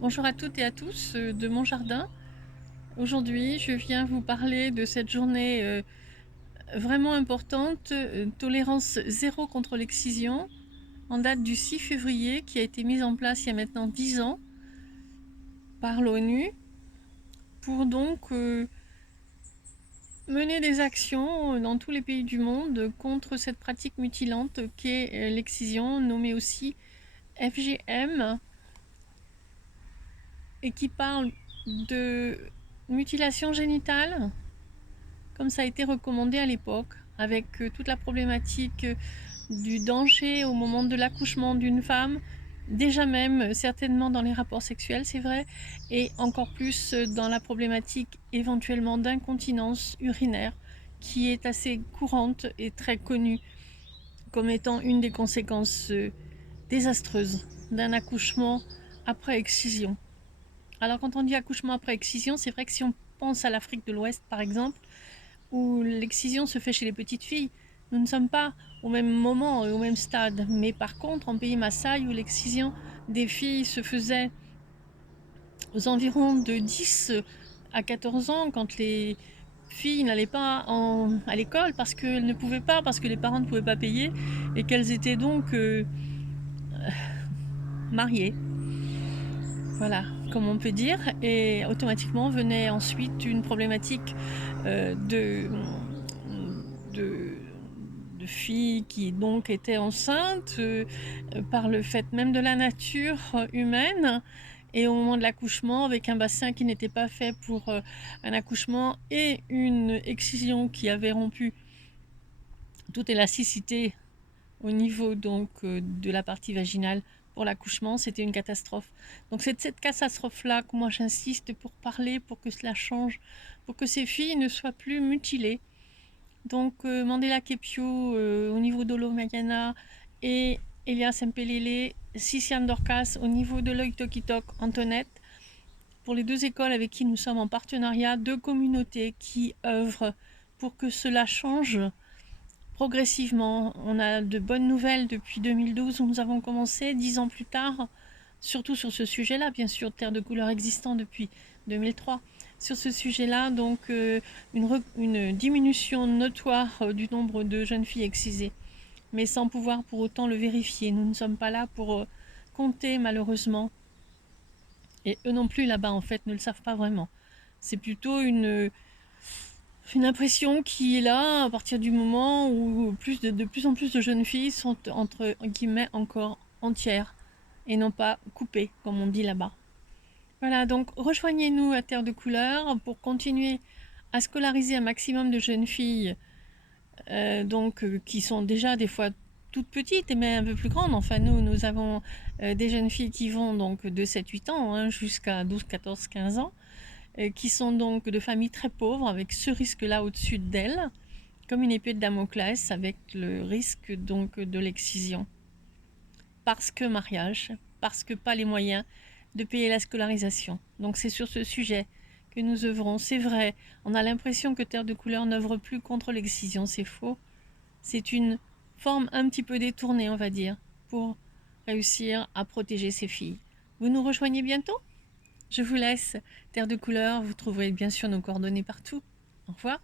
Bonjour à toutes et à tous de mon jardin. Aujourd'hui, je viens vous parler de cette journée vraiment importante, tolérance zéro contre l'excision, en date du 6 février, qui a été mise en place il y a maintenant 10 ans par l'ONU, pour donc mener des actions dans tous les pays du monde contre cette pratique mutilante qu'est l'excision, nommée aussi FGM, et qui parle de mutilation génitale, comme ça a été recommandé à l'époque, avec toute la problématique du danger au moment de l'accouchement d'une femme, déjà même certainement dans les rapports sexuels, c'est vrai, et encore plus dans la problématique éventuellement d'incontinence urinaire, qui est assez courante et très connue comme étant une des conséquences désastreuses d'un accouchement après excision. Alors quand on dit accouchement après excision, c'est vrai que si on pense à l'Afrique de l'Ouest par exemple, où l'excision se fait chez les petites filles, nous ne sommes pas au même moment et au même stade. Mais par contre, en pays Maasai, où l'excision des filles se faisait aux environs de 10 à 14 ans, quand les filles n'allaient pas à l'école parce qu'elles ne pouvaient pas, parce que les parents ne pouvaient pas payer, et qu'elles étaient donc mariées. Voilà, comme on peut dire, et automatiquement venait ensuite une problématique de, de, de filles qui donc étaient enceintes par le fait même de la nature humaine, et au moment de l'accouchement, avec un bassin qui n'était pas fait pour un accouchement et une excision qui avait rompu toute élasticité au niveau donc de la partie vaginale pour l'accouchement, c'était une catastrophe. Donc c'est de cette catastrophe-là que moi j'insiste pour parler, pour que cela change, pour que ces filles ne soient plus mutilées. Donc Mandela Kepio au niveau d'Olomayana et Elias Mpelele, Sisian Dorcas au niveau de l'Oitokitok Antoinette, pour les deux écoles avec qui nous sommes en partenariat, deux communautés qui œuvrent pour que cela change progressivement. On a de bonnes nouvelles depuis 2012 où nous avons commencé, 10 ans plus tard, surtout sur ce sujet-là, bien sûr, Terre de couleur existant depuis 2003. Sur ce sujet-là, donc une diminution notoire du nombre de jeunes filles excisées, mais sans pouvoir pour autant le vérifier. Nous ne sommes pas là pour compter, malheureusement, et eux non plus là-bas, en fait, ne le savent pas vraiment. C'est plutôt une impression qui est là à partir du moment où de plus en plus de jeunes filles sont entre guillemets encore entières et non pas coupées, comme on dit là-bas. Voilà, donc rejoignez-nous à Terre de Couleur pour continuer à scolariser un maximum de jeunes filles qui sont déjà des fois toutes petites et même un peu plus grandes. Enfin, nous avons des jeunes filles qui vont donc de 7-8 ans hein, jusqu'à 12, 14, 15 ans, qui sont donc de familles très pauvres, avec ce risque-là au-dessus d'elles, comme une épée de Damoclès, avec le risque donc de l'excision. Parce que mariage, parce que pas les moyens de payer la scolarisation. Donc c'est sur ce sujet que nous œuvrons. C'est vrai, on a l'impression que Terre de Couleur n'œuvre plus contre l'excision, c'est faux. C'est une forme un petit peu détournée, on va dire, pour réussir à protéger ces filles. Vous nous rejoignez bientôt ? Je vous laisse. Terre de Couleur, vous trouverez bien sûr nos coordonnées partout. Au revoir.